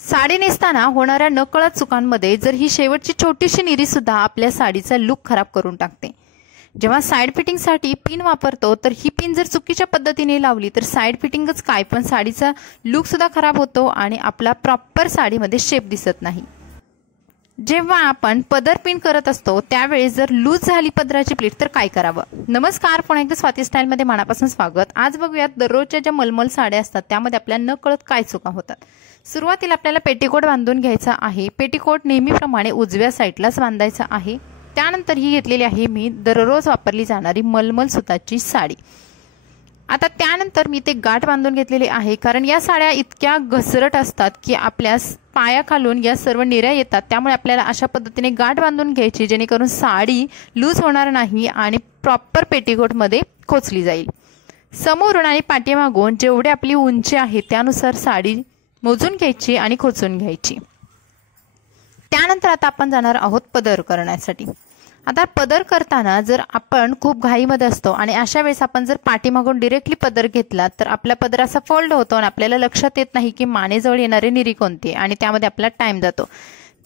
साडी नेसताना होणाऱ्या नकळत चुकांमध्ये जर ही शेवटची छोटीशी निरी सुद्धा आपल्या साडीचा लुक खराब करून टाकते। जेव्हा साइड फिटिंगसाठी पिन वापरतो तर ही पिन जर चुकीच्या पद्धतीने लावली तर साइड फिटिंगच काय पण साडीचा लुक सुद्धा खराब होतो आणि आपला प्रॉपर साडीमध्ये शेप दिसत नाही। जेव्हा आपण पदर पिन करत असतो त्यावेळी जर लूज झाली पदराची प्लीट तर काय करावं। नमस्कार, पुन्हा एकदा स्वाती स्टाईल मध्ये मनापासून स्वागत। आज बघूयात दररोजच्या ज्या मलमल साड्या असतात त्यामध्ये आपल्याला नकळत काय चुका होतात। सुरुवातीला आपल्याला पेटीकोट बांधून घ्यायचा आहे। पेटीकोट नेहमीप्रमाणे उजव्या साईडलाच बांधायचा आहे। त्यानंतर ही घेतलेली आहे मी दररोज वापरली जाणारी मलमल सुताची साडी। आता त्यानंतर मी ते गाठ बांधून घेतलेली आहे, कारण या साड्या इतक्या घसरट असतात की आपल्या पायाखालून या सर्व निऱ्या येतात। त्यामुळे आपल्याला अशा पद्धतीने गाठ बांधून घ्यायची जेणेकरून साडी लूज होणार नाही आणि प्रॉपर पेटीकोट मध्ये खोचली जाईल। समोरून आणि पाठीमागून जेवढी आपली उंची आहे त्यानुसार साडी मोजून घ्यायची आणि खोचून घ्यायची। त्यानंतर आता आपण जाणार आहोत पदर करण्यासाठी। आता पदर करताना जर आपण खूप घाईमध्ये असतो आणि अशा वेळेस आपण जर पाठीमागून डायरेक्टली पदर घेतला तर आपला पदर असा फोल्ड होतो आणि आपल्याला लक्षात येत नाही की मानेजवळ येणारी निरी कोणती आणि त्यामध्ये आपला टाइम जातो।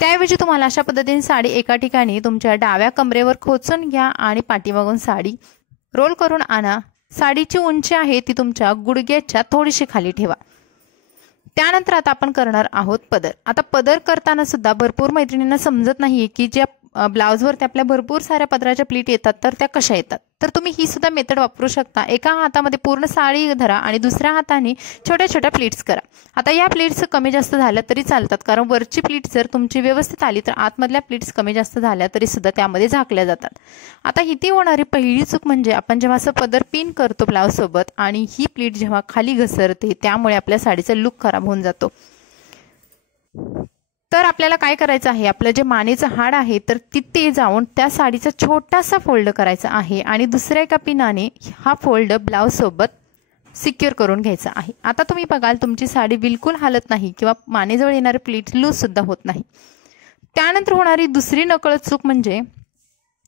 त्याऐवजी तुम्हाला अशा पद्धतीने साडी एका ठिकाणी तुमच्या डाव्या कमरेवर खोचून घ्या आणि पाठीमागून साडी रोल करून आणा। साडीची उंची आहे ती तुमच्या गुडघ्याच्या थोडीशी खाली ठेवा। त्यानंतर आता आपण करणार आहोत पदर। आता पदर करताना सुद्धा भरपूर मैत्रिणींना समजत नाहीये की ज्या ब्लाउजवरती आपल्या भरपूर साऱ्या पदराच्या प्लीट येतात तर त्या कशा येतात। तर तुम्ही ही सुद्धा मेथड वापरू शकता। एका हातामध्ये पूर्ण साडी धरा आणि दुसऱ्या हाताने छोट्या छोट्या प्लीट्स करा। आता या प्लीट्स कमी जास्त झाल्या तरी चालतात, कारण वरची प्लीट जर तुमची व्यवस्थित आली तर आतमधल्या प्लीट्स कमी जास्त झाल्या तरी सुद्धा त्यामध्ये झाकल्या जातात। आता इथे होणारी पहिली चूक म्हणजे आपण जेव्हा असं पदर पिन करतो ब्लाउज सोबत आणि ही प्लीट जेव्हा खाली घसरते त्यामुळे आपल्या साडीचा लुक खराब होऊन जातो। तर आपल्याला काय करायचं आहे, आपलं जे मानेचं हाड आहे तर तिथे जाऊन त्या साडीचा छोटासा फोल्ड करायचा आहे आणि दुसऱ्या एका पिनाने हा फोल्ड ब्लाउज सोबत सिक्युअर करून घ्यायचा आहे। आता तुम्ही बघाल तुमची साडी बिलकुल हालत नाही किंवा मानेजवळ येणारे प्लीट लूज सुद्धा होत नाही। त्यानंतर होणारी दुसरी नकळत चूक म्हणजे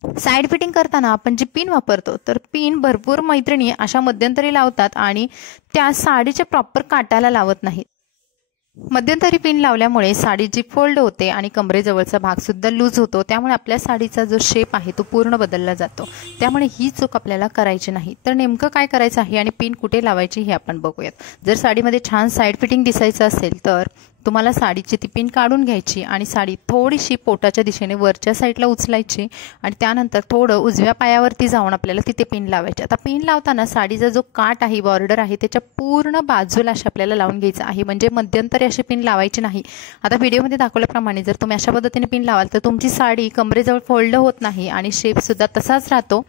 साइड फिटिंग करताना आपण जी पिन वापरतो तर पिन भरपूर मैत्रिणी अशा मध्यंतरी लावतात आणि त्या साडीच्या प्रॉपर काटाला लावत नाहीत। मध्यंतरी पिन लावल्यामुळे साडी जी फोल्ड होते आणि कमरेजवळचा भाग सुद्धा लूज होतो, त्यामुळे आपल्या साडीचा जो शेप आहे तो पूर्ण बदलला जातो। त्यामुळे ही चूक आपल्याला करायची नाही। तर नेमकं काय करायचं आहे आणि पिन कुठे लावायची हे आपण बघूयात। जर साडीमध्ये छान साइड फिटिंग दिसायचं असेल तर तुम्हाला साडीची ती पिन काढून घ्यायची आणि साडी थोडीशी पोटाच्या दिशेने वरच्या साईडला उचलायची आणि त्यानंतर थोडं उजव्या पायावरती जाऊन आपल्याला तिथे पिन लावायची। आता पिन लावताना साडीचा जो काठ आहे, बॉर्डर आहे, त्याच्या पूर्ण बाजूला अशा आपल्याला लावून घ्यायचं आहे, म्हणजे मध्यंतरी अशी पिन लावायची नाही। आता व्हिडिओमध्ये दाखवल्याप्रमाणे जर तुम्ही अशा पद्धतीने पिन लावाल तर तुमची साडी कमरेजवळ फोल्ड होत नाही आणि शेप सुद्धा तसाच राहतो।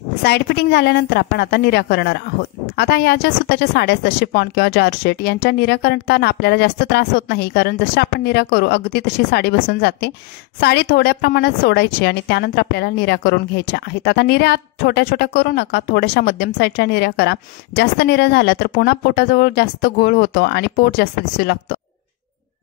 साइड फिटिंग झाल्यानंतर आपण आता निऱ्या करणार आहोत। आता या ज्या सुताच्या साड्या असतात शिफॉन किंवा जॉर्जेट यांच्या निऱ्या करताना आपल्याला जास्त त्रास होत नाही, कारण जसं आपण निऱ्या करू अगदी तशी साडी बसून जाते। साडी थोड्या प्रमाणात सोडायची आणि त्यानंतर आपल्याला निऱ्या करून घ्यायच्या आहेत। आता निऱ्या छोट्या छोट्या करू नका, थोड्याशा मध्यम साईजच्या निऱ्या करा। जास्त निऱ्या झाल्या तर पुन्हा पोटाजवळ जास्त घोळ होतो आणि पोट जास्त दिसू लागतं।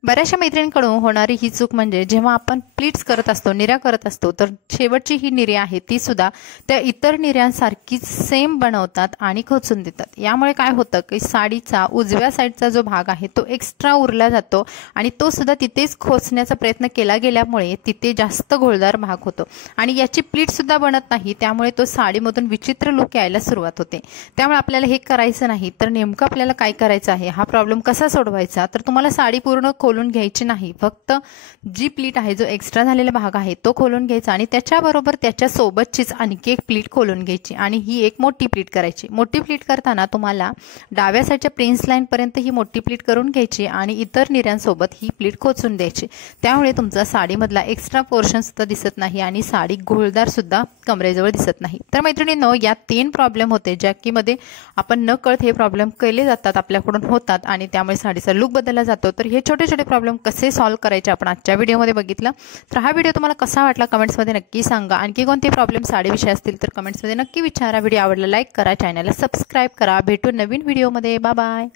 बऱ्याचशा मैत्रिणींकडून होणारी ही चूक म्हणजे जेव्हा आपण प्लीट्स करत असतो, निऱ्या करत असतो तर शेवटची ही निरी आहे ती सुद्धा त्या इतर निऱ्यांसारखीच सेम बनवतात आणि खोचून देतात। यामुळे काय होतं की साडीचा उजव्या साईडचा जो भाग आहे तो एक्स्ट्रा उरला जातो आणि तो सुद्धा तिथेच खोचण्याचा प्रयत्न केला गेल्यामुळे तिथे जास्त घोळदार भाग होतो आणि याची प्लीट सुद्धा बनत नाही। त्यामुळे तो साडीमधून विचित्र लुक यायला सुरुवात होते। त्यामुळे आपल्याला हे करायचं नाही। तर नेमकं आपल्याला काय करायचं आहे, हा प्रॉब्लेम कसा सोडवायचा, तर तुम्हाला साडी पूर्ण खोलून घ्यायची नाही, फक्त जी प्लीट आहे, जो एक्स्ट्रा झालेला भाग आहे तो खोलून घ्यायचा आणि त्याच्याबरोबर त्याच्या सोबतचीच आणखी एक प्लीट खोलून घ्यायची आणि ही एक मोठी प्लीट करायची। मोठी प्लीट करताना तुम्हाला डाव्या साईडच्या प्रिन्स लाईन पर्यंत ही मोठी प्लीट करून घ्यायची आणि इतर निऱ्यांसोबत ही प्लीट खोचून द्यायची। त्यामुळे तुमचा साडीमधला एक्स्ट्रा पोर्शन सुद्धा दिसत नाही आणि साडी घोळदार सुद्धा कमरेजवळ दिसत नाही। तर मैत्रिणींनो, या 3 प्रॉब्लेम होते ज्या की मध्ये आपण नकळत हे प्रॉब्लेम केले जातात, आपल्याकडून होतात आणि त्यामुळे साडीचा लुक बदलला जातो। तर हे छोटे छोटे प्रॉब्लेम कसे सॉल्व्ह करायचे आपण आजच्या व्हिडिओमध्ये बघितलं। तर हा व्हिडिओ तुम्हाला कसा वाटला कमेंट्समध्ये नक्की सांगा। आणखी कोणते प्रॉब्लेम साडीविषयी असतील तर कमेंट्समध्ये नक्की विचारा। व्हिडिओ आवडला लाईक करा, चॅनलला सबस्क्राईब करा। भेटू नवीन व्हिडिओमध्ये। Bye bye.